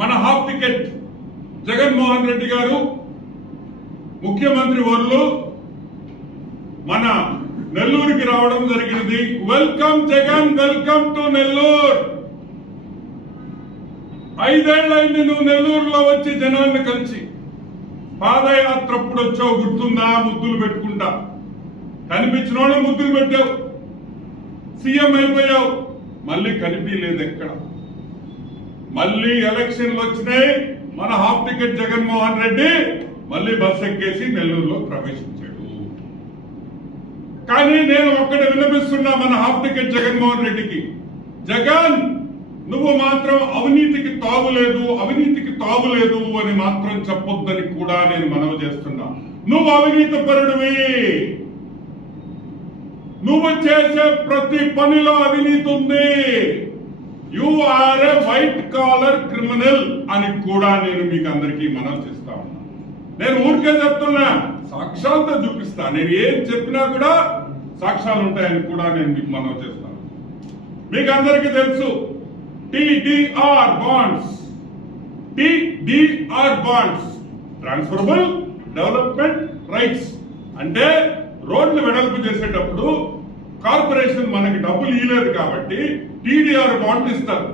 మన half ticket Jaganmohan Reddy గారు ముఖ్యమంత్రి వర్లు మన నెల్లూరుకి రావడం జరిగినది welcome Jagan welcome to Nellore ఐదేళ్ళైంది నువ్వు నెల్లూరులో వచ్చి జనాన్ని కలిసి. పాదయాత్ర అప్పుడు వచ్చావు గుర్తుందా? ముద్దులు పెట్టుకుంటా. కనిపించిన ముద్దులు పెట్టావు. సీఎం అయిపోయావు. మళ్ళీ కనిపించలేదు ఎక్కడ? మళ్ళీ ఎలక్షన్లు వచ్చినాయి. మన హాఫ్ టికెట్ జగన్మోహన్ రెడ్డి మళ్ళీ బస్ ఎక్కేసి నెల్లూరులో ప్రవేశించాడు. కానీ నేను ఒక్కటి విన్నపిస్తున్నా మన హాఫ్ టికెట్ జగన్మోహన్ రెడ్డికి. జగన్ నువ్వు మాత్రం అవినీతికి తాగులేదు అవినీతికి తాగులేదు అని మాత్రం చెప్పొద్దని కూడా నేను మనవి చేస్తున్నా. నువ్వు అవినీతి పరుడివి. నువ్వు చేసే ప్రతి పనిలో అవినీతి ఉంది. You are a white collar criminal అని కూడా నేను మీకు అందరికీ మనవి చేస్తా ఉన్నా. నేను ఊరికే చెప్తున్నా సాక్ష్యాలతో చూపిస్తా. నేను ఏం చెప్పినా కూడా సాక్ష్యాలు ఉంటాయని కూడా నేను మీకు మనవి చేస్తాను మీకు అందరికీ తెలుసు TDR bonds TDR bonds transferable development rights అంటే రోడ్లు వెడల్పు చేసేటప్పుడు కార్పొరేషన్ మనకి డబ్బులు ఇవ్వలేదు కాబట్టి టీడీఆర్ బాండ్లు ఇస్తారు.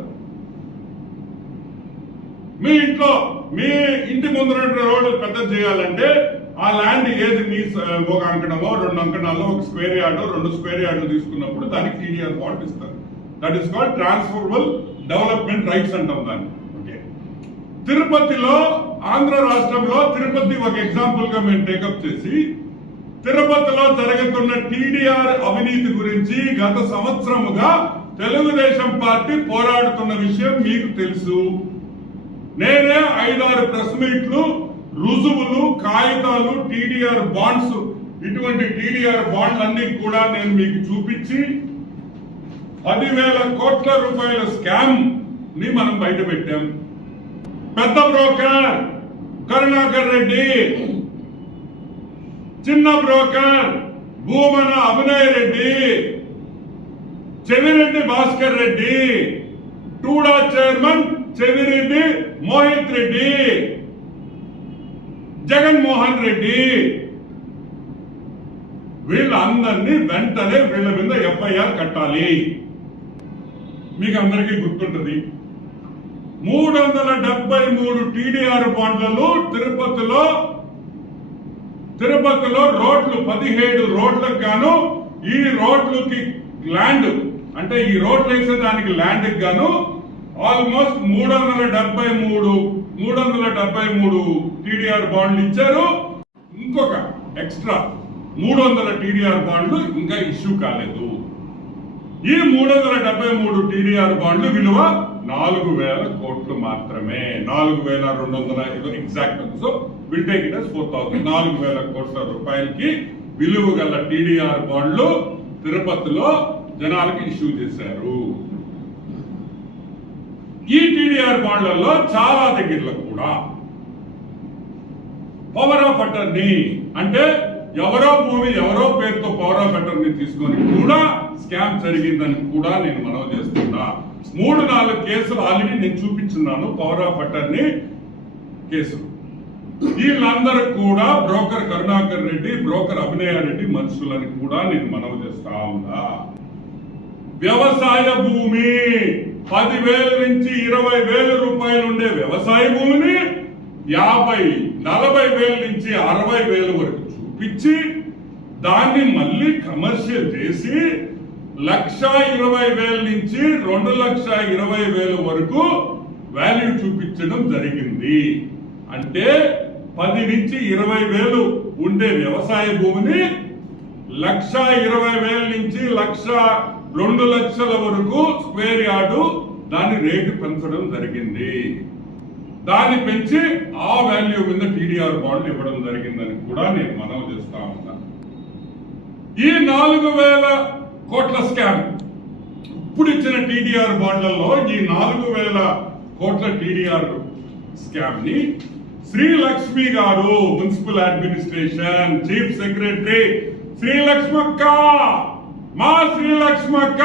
మీ ఇంట్లో మీ ఇంటి ముందర రోడ్డు పెద్ద చేయాలంటే ఆ ల్యాండ్ ఏది మీ ఒక అంకణమో రెండు అంకణాలు ఒక స్క్వేర్ యార్డ్ రెండు స్క్వేర్ యార్డ్ తీసుకున్నప్పుడు దానికి టీడీఆర్ బాండ్ ఇస్తారు. That is called transferable development rights అంటాం దాన్ని. ఓకే తిరుపతిలో ఆంధ్ర రాష్ట్రంలో తిరుపతి ఒక ఎగ్జాంపుల్గా మేము టేకప్ చేసి తిరుపతిలో జరుగుతున్న టీడీఆర్ అవినీతి గురించి గత సంవత్సరముగా తెలుగుదేశం పార్టీ పోరాడుతున్న విషయం మీకు తెలుసు. నేనే ఐదారు ప్రెస్ మీట్లు రుజువులు కాగితాలు టీడీఆర్ బాండ్స్ ఇటువంటి టీడీఆర్ బాండ్లన్నీ కూడా నేను మీకు చూపించి పదివేల కోట్ల రూపాయల స్కామ్ని మనం బయట పెట్టాం పెద్ద బ్రోకర్ కరుణాకర్ రెడ్డి చిన్న బ్రోకర్ భూమన అభినయ్ రెడ్డి చెవిరెడ్డి భాస్కర్ రెడ్డి టూడా చైర్మన్ చెవిరెడ్డి మోహిత్ రెడ్డి జగన్మోహన్ రెడ్డి. వీళ్ళందరినీ వెంటనే వీళ్ళ మీద ఎఫ్ఐఆర్ కట్టాలి. మీకు అందరికీ గుర్తుంటది. మూడు వందల డెబ్బై మూడు టీడీఆర్ బాండ్లలో తిరుపతిలో తిరుపతిలో రోడ్లు పదిహేడు రోడ్లకు గాను ఈ రోడ్లకి ల్యాండ్ అంటే ఈ రోడ్లు వేసే దానికి ల్యాండ్ గాను ఆల్మోస్ట్ మూడు వందల డెబ్బై మూడు మూడు వందల డెబ్బై మూడు టీడీఆర్ బాండ్లు ఇచ్చారు. ఇంకొక ఎక్స్ట్రా మూడు వందల టీడీఆర్ బాండ్లు ఇంకా ఇష్యూ కాలేదు. ఈ మూడు వందల డెబ్బై మూడు టీడీఆర్ బాండ్లు విలువ నాలుగు వేల కోట్లు మాత్రమే. నాలుగు వేల రెండు వందల ఏదో exact so will take it four thousand నాలుగు వేల కోట్ల రూపాయలకి విలువ గల టీడీఆర్ బాండ్లు తిరుపతిలో జనాలకి ఇష్యూ చేశారు. ఈ టీడీఆర్ బాండ్లలో చాలా దగ్గరలో కూడా పవర్ ఆఫ్ అటర్నీ అంటే ఎవరో భూమి ఎవరో పేరుతో పవర్ ఆఫ్ అటర్నీ తీసుకొని కూడా స్కామ్ జరిగిందని కూడా నేను మనవి చేస్తున్నా మూడు నాలుగు కేసులు ఆల్రెడీ నేను చూపించున్నాను పవర్ ఆఫ్ అటర్నీ కేసులు. వీళ్ళందరూ కూడా బ్రోకర్ కరుణాకర్ రెడ్డి బ్రోకర్ అభినయారెడ్డి మనుషులని కూడా నేను మనవి చేస్తా ఉన్నా. వ్యవసాయ భూమి పదివేల నుంచి ఇరవై వేల రూపాయలు ఉండే వ్యవసాయ భూమిని యాభై నలభై వేల నుంచి అరవై వేల వరకు చూపించి దాన్ని మళ్ళీ కమర్షియల్ చేసి లక్ష ఇరవై వేల నుంచి రెండు లక్ష ఇరవై వేల వరకు వాల్యూ చూపించడం జరిగింది. అంటే పది నుంచి ఇరవై వేలు ఉండే వ్యవసాయ భూమిని లక్ష ఇరవై వేల నుంచి లక్ష రెండు లక్షల వరకు స్క్వేర్ యార్డు దాని రేటు పెంచడం జరిగింది. దాన్ని పెంచి ఆ వాల్యూ మీద టీడీఆర్ బాండ్లు ఇవ్వడం జరిగిందని కూడా నేను మనవి చేస్తా ఉన్నాను ఈ నాలుగు వేల కోట్ల స్కామ్. ఇప్పుడు ఇచ్చిన టీడీఆర్ బాండ్లలో ఈ నాలుగు వేల కోట్ల టీడీఆర్ స్కామ్ని శ్రీలక్ష్మి గారు మున్సిపల్ అడ్మినిస్ట్రేషన్ చీఫ్ సెక్రటరీ శ్రీలక్ష్మక్క. మా శ్రీలక్ష్మక్క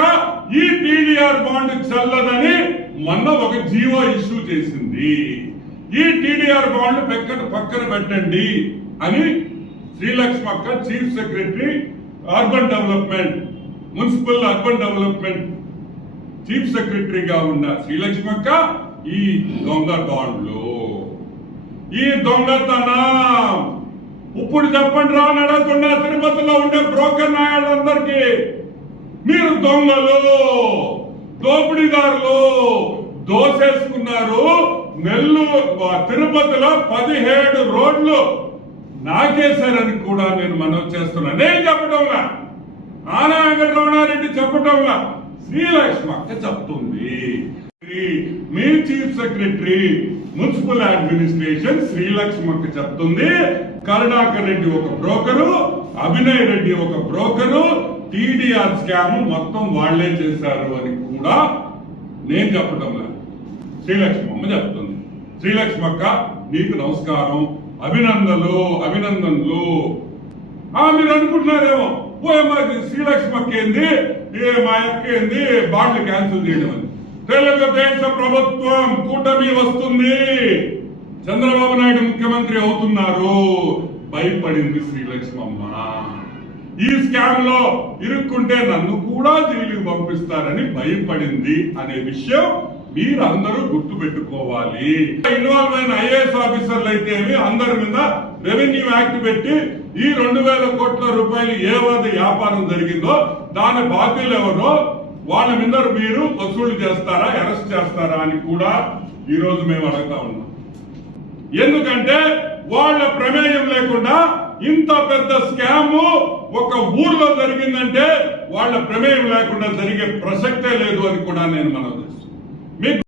ఈ టీడీఆర్ బాండ్ చల్లదని మొన్న ఒక జీవో ఇష్యూ చేసింది. ఈ టీడీఆర్ బాండ్ పక్కన పక్కన పెట్టండి అని శ్రీలక్ష్మక్క chief secretary urban development municipal urban development chief సెక్రటరీగా ఉన్న శ్రీలక్ష్మక్క ఈ దొంగ బాండ్లు ఈ దొంగతనం. ఇప్పుడు చెప్పండి రా నడకుండా తిరుపతిలో ఉండే బ్రోకర్ నాయాళ్ళందరికీ మీరు దొంగలు దోపిడీదారులు దోసేసుకున్నారు నెల్లూరు తిరుపతిలో పదిహేడు రోడ్లు నాకేశారని కూడా నేను మనవి చేస్తున్నా. నేను చెప్పడంలా ఆనా వెంకటరమణారెడ్డి చెప్పటంలా శ్రీలక్ష్మి. అక్క చెప్తుంది? మీ chief secretary municipal administration Srilakshmi అక్క చెప్తుంది. కరుణాకర్ రెడ్డి ఒక బ్రోకరు అభినయ్ రెడ్డి ఒక బ్రోకరు టీడీఆర్ స్కామ్ మొత్తం వాళ్ళే చేశారు అని కూడా నేను చెప్పడం లేదు శ్రీలక్ష్మి అమ్మ చెప్తుంది. శ్రీలక్ష్మి అక్క నీకు నమస్కారం. అభినందనలు అభినందనలు. ఆ మీరు అనుకుంటున్నారేమో? శ్రీలక్ష్మి అక్క ఏ మా అక్క బాటిల్ బాండ్లు క్యాన్సిల్ చేయడం అని. తెలుగుదేశ ప్రభుత్వం కూటమి వస్తుంది. చంద్రబాబు నాయుడు ముఖ్యమంత్రి అవుతున్నారు. భయపడింది శ్రీలక్ష్మమ్మ. ఈ స్కామ్లో ఇరుక్కుంటే నన్ను కూడా జైలుకి పంపిస్తారని భయపడింది అనే విషయం మీరందరూ గుర్తు పెట్టుకోవాలి ఇన్వాల్వ్ అయిన ఐఏఎస్ ఆఫీసర్లు అయితే అందరి మీద రెవెన్యూ యాక్ట్ పెట్టి ఈ రెండు వేల కోట్ల రూపాయలు ఏవైతే వ్యాపారం జరిగిందో దాని బాధ్యులు ఎవరో వాళ్ళ మీద మీరు వసూలు చేస్తారా అరెస్ట్ చేస్తారా అని కూడా ఈ రోజు మేము అడుగుతా ఉన్నాం. ఎందుకంటే వాళ్ళ ప్రమేయం లేకుండా ఇంత పెద్ద స్కామ్ ఒక ఊర్లో జరిగిందంటే వాళ్ళ ప్రమేయం లేకుండా జరిగే ప్రసక్తే లేదు అని కూడా నేను మనం మీకు